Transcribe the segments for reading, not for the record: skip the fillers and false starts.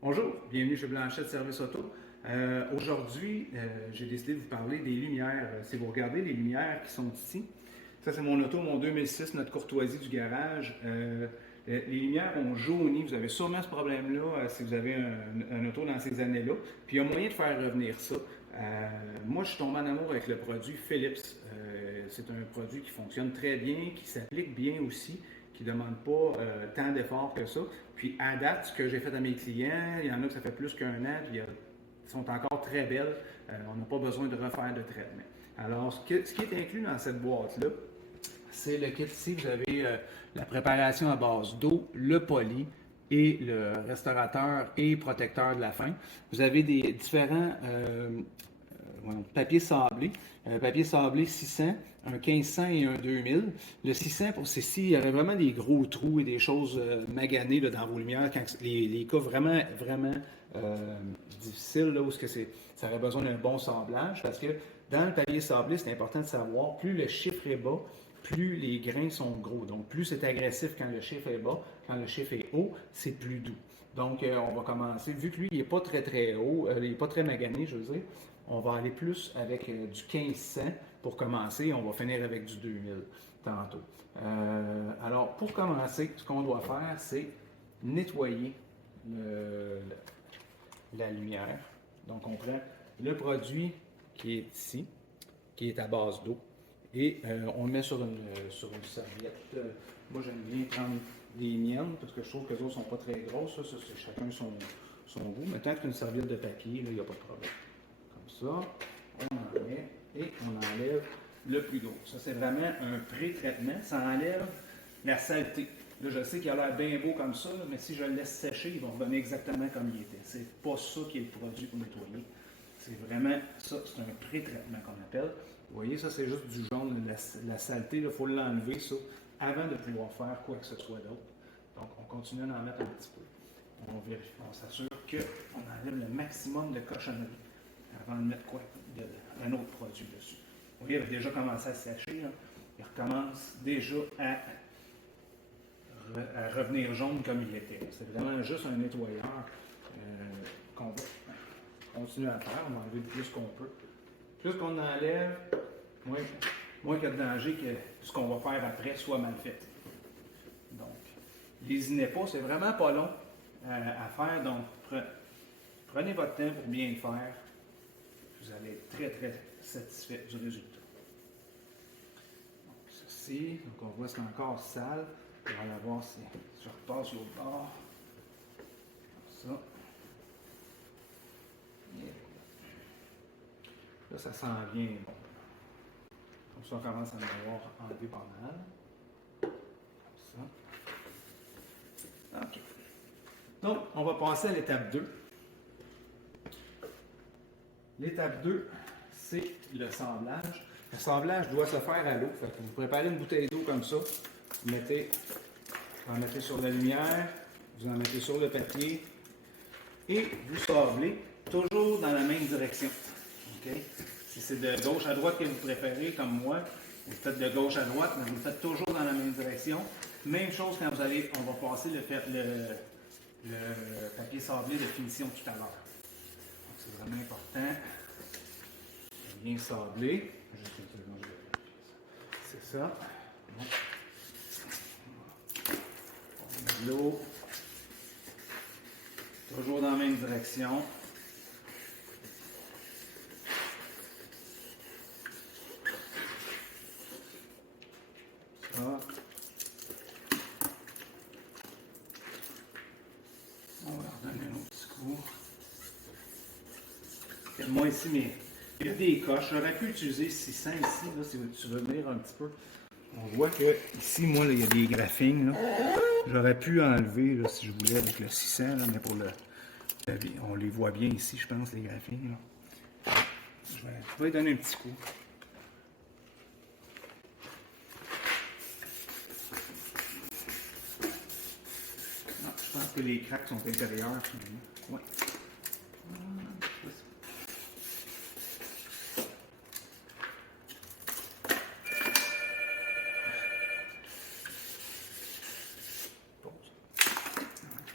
Bonjour, bienvenue chez Blanchette Service Auto. Aujourd'hui, j'ai décidé de vous parler des lumières. Si vous regardez les lumières qui sont ici, ça c'est mon auto, mon 2006, notre courtoisie du garage. Les lumières ont jauni. Vous avez sûrement ce problème-là si vous avez un auto dans ces années-là. Puis il y a moyen de faire revenir ça. Moi, je suis tombé en amour avec le produit Philips. C'est un produit qui fonctionne très bien, qui s'applique bien aussi, qui ne demande pas tant d'efforts que ça. Puis à date, ce que j'ai fait à mes clients, il y en a que ça fait plus qu'un an, puis ils sont encore très belles. On n'a pas besoin de refaire de traitement. Alors, ce qui est inclus dans cette boîte-là, c'est le kit ici. Vous avez la préparation à base d'eau, le poli et le restaurateur et protecteur de la fin. Vous avez des différents papier sablé. Papier sablé 600, un 1500 et un 2000. Le 600, c'est s'il y avait vraiment des gros trous et des choses maganées là, dans vos lumières, quand les cas vraiment, vraiment difficiles, là, où ça aurait besoin d'un bon sablage, parce que dans le papier sablé, c'est important de savoir, plus le chiffre est bas, plus les grains sont gros. Donc, plus c'est agressif quand le chiffre est bas, quand le chiffre est haut, c'est plus doux. Donc, on va commencer, vu que lui, il n'est pas très, très haut, il n'est pas très magané, je veux dire, on va aller plus avec du 1500 pour commencer. On va finir avec du 2000 tantôt. Alors, pour commencer, ce qu'on doit faire, c'est nettoyer la lumière. Donc, on prend le produit qui est ici, qui est à base d'eau, et on le met sur une serviette. Moi, j'aime bien prendre des miennes parce que je trouve que les autres ne sont pas très grosses. Ça c'est chacun son goût. Mais tant qu'une serviette de papier, il n'y a pas de problème. Ça, on en met et on enlève le plus gros. Ça, c'est vraiment un pré-traitement. Ça enlève la saleté. Là, je sais qu'il a l'air bien beau comme ça, mais si je le laisse sécher, il va revenir exactement comme il était. C'est pas ça qui est le produit pour nettoyer. C'est vraiment ça, c'est un pré-traitement qu'on appelle. Vous voyez, ça, c'est juste du jaune. La saleté, il faut l'enlever, ça, avant de pouvoir faire quoi que ce soit d'autre. Donc, on continue d'en mettre un petit peu. On vérifie, on s'assure qu'on enlève le maximum de cochonneries avant de mettre un autre produit dessus. Vous voyez, il a déjà commencé à sécher. Là. Il recommence déjà à revenir jaune comme il était. C'est vraiment juste un nettoyeur qu'on va continuer à faire. On va enlever le plus qu'on peut. Plus qu'on enlève, moins qu'il y a de danger que ce qu'on va faire après soit mal fait. Donc, lésinez pas, c'est vraiment pas long à faire. Donc, prenez votre temps pour bien le faire. Vous allez être très, très satisfait du résultat. Donc, ceci, donc on voit que c'est encore sale. On va aller voir si je repasse l'autre bord. Comme ça. Et là, ça sent bien bon. Comme ça, on commence à en avoir enlevé pas mal. Comme ça. OK. Donc, on va passer à l'étape 2. L'étape 2, c'est le sablage. Le sablage doit se faire à l'eau. Vous préparez une bouteille d'eau comme ça, vous en mettez sur la lumière, vous en mettez sur le papier et vous sablez toujours dans la même direction. Okay? Si c'est de gauche à droite que vous préférez, comme moi, vous faites de gauche à droite, mais vous le faites toujours dans la même direction. Même chose quand on va passer le papier sablé de finition tout à l'heure. C'est vraiment important de bien sabler. C'est ça. Bon. On met de l'eau. Toujours dans la même direction. Ça. On va redonner un autre petit coup. Moi ici, mais il y a des coches. J'aurais pu utiliser 600 ici, là, si tu veux venir un petit peu. On voit que ici, moi, là, il y a des graphings. J'aurais pu enlever là, si je voulais avec le 600, là, mais pour on les voit bien ici, je pense, les graphings. Là. Je vais lui donner un petit coup. Non, je pense que les cracks sont intérieurs. Ouais.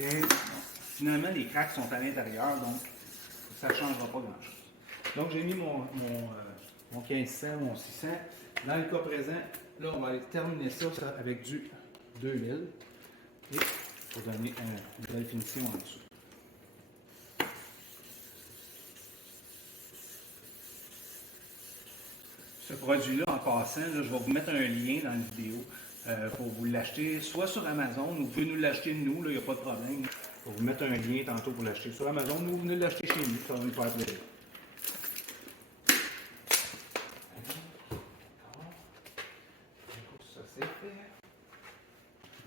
OK. Finalement, les cracks sont à l'intérieur, donc ça ne changera pas grand-chose. Donc, j'ai mis mon 1500, mon 600. Dans le cas présent, là, on va aller terminer ça avec du 2000 et pour donner une belle finition en dessous. Ce produit-là, en passant, là, je vais vous mettre un lien dans la vidéo pour vous l'acheter, soit sur Amazon, ou vous pouvez nous l'acheter nous, il n'y a pas de problème. Je vais vous mettre un lien tantôt pour l'acheter sur Amazon, ou vous venez l'acheter chez nous, ça va nous faire plaisir. Ça c'est fait.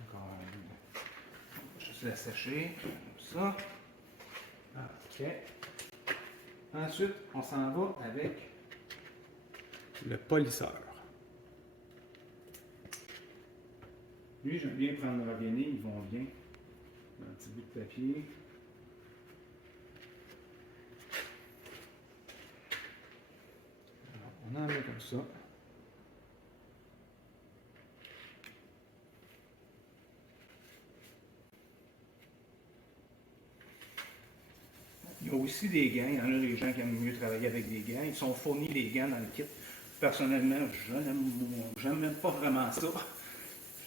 Encore juste la sécher, comme ça. OK. Ensuite, on s'en va avec le polisseur. Lui, j'aime bien prendre le raviné, ils vont bien. Un petit bout de papier. Alors, on en met comme ça. Il y a aussi des gants. Il y en a des gens qui aiment mieux travailler avec des gants. Ils sont fournis des gants dans le kit. Personnellement, je n'aime même pas vraiment ça.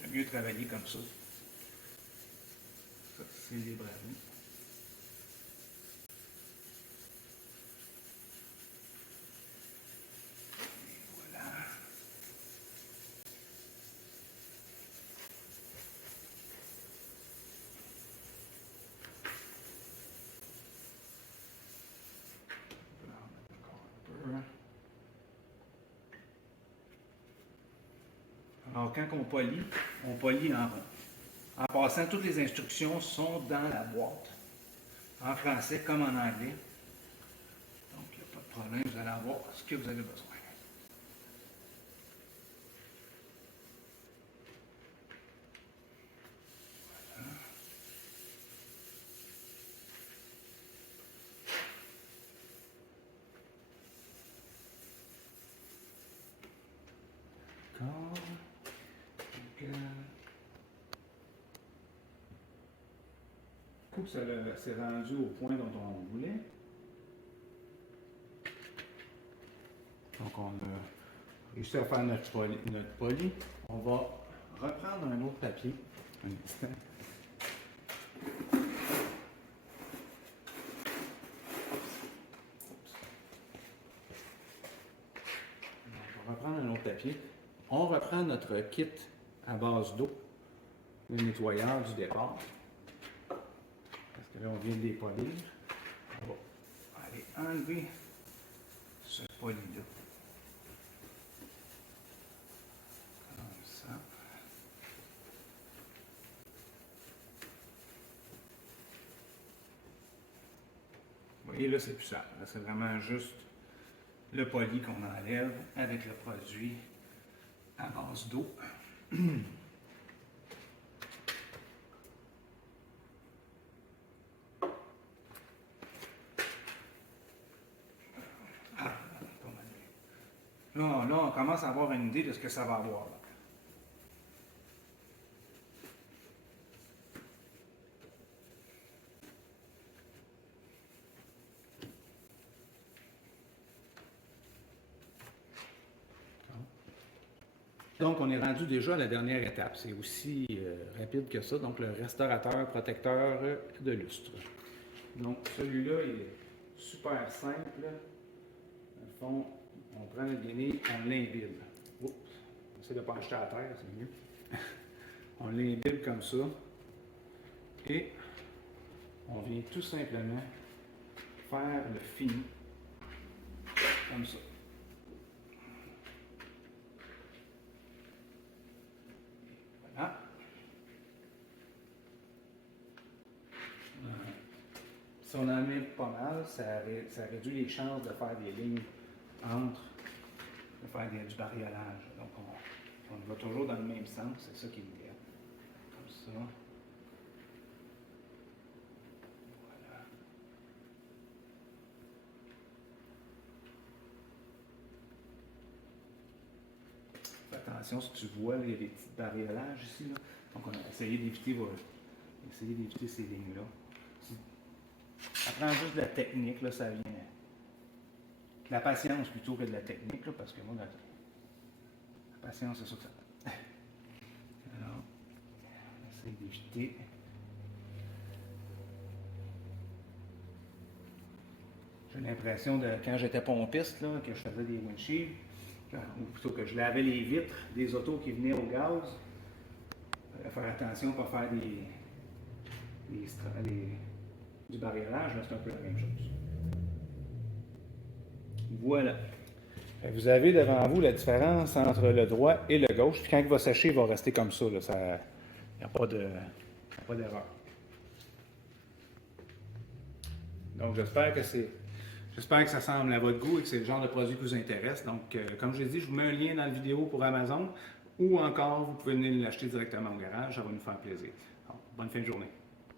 J'aime mieux travailler comme ça. Ça, c'est les bravos. Et voilà. On va en mettre encore un peu. Alors, quand on polit en rond. En passant, toutes les instructions sont dans la boîte, en français comme en anglais. Donc, il n'y a pas de problème, vous allez avoir ce que vous avez besoin. Voilà. D'accord. Du coup, ça s'est rendu au point dont on voulait. Donc, on a réussi à faire notre poli. On va reprendre un autre papier. Un instant. On va reprendre un autre papier. On reprend notre kit à base d'eau, le nettoyeur du départ. Parce que là, on vient de les polir. On va aller enlever ce poli-là. Comme ça. Vous voyez, là, c'est plus ça. C'est vraiment juste le poli qu'on enlève avec le produit à base d'eau. Là, on commence à avoir une idée de ce que ça va avoir. Là. Donc, on est rendu déjà à la dernière étape. C'est aussi rapide que ça. Donc, le restaurateur protecteur de lustre. Donc, celui-là, il est super simple. Dans le fond, on prend le guinée, on l'imbibe. Oups, on essaie de ne pas acheter à terre, c'est mieux. On l'imbibe comme ça. Et on vient tout simplement faire le fini. Comme ça. Voilà. Si on en met pas mal, ça réduit les chances de faire des lignes entre, de faire du bariolage. Donc on va toujours dans le même sens, c'est ça qui est idéal. Comme ça. Voilà. Fais attention si tu vois les petits bariolages ici. Là. Donc on a essayé d'éviter ces lignes-là. prend juste de la technique, là, ça vient. De la patience plutôt que de la technique, là, parce que moi, la patience, c'est ça que ça prend. Alors, on essaie d'éviter. J'ai l'impression de quand j'étais pompiste, là, que je faisais des windshields, ou plutôt que je lavais les vitres des autos qui venaient au gaz. Il fallait faire attention pour faire du barrérage, c'est un peu la même chose. Voilà. Vous avez devant vous la différence entre le droit et le gauche. Puis quand il va sécher, il va rester comme ça. Il n'y a pas d'erreur. Donc j'espère que ça semble à votre goût et que c'est le genre de produit qui vous intéresse. Donc, comme je l'ai dit, je vous mets un lien dans la vidéo pour Amazon ou encore, vous pouvez venir l'acheter directement au garage. Ça va nous faire plaisir. Alors, bonne fin de journée.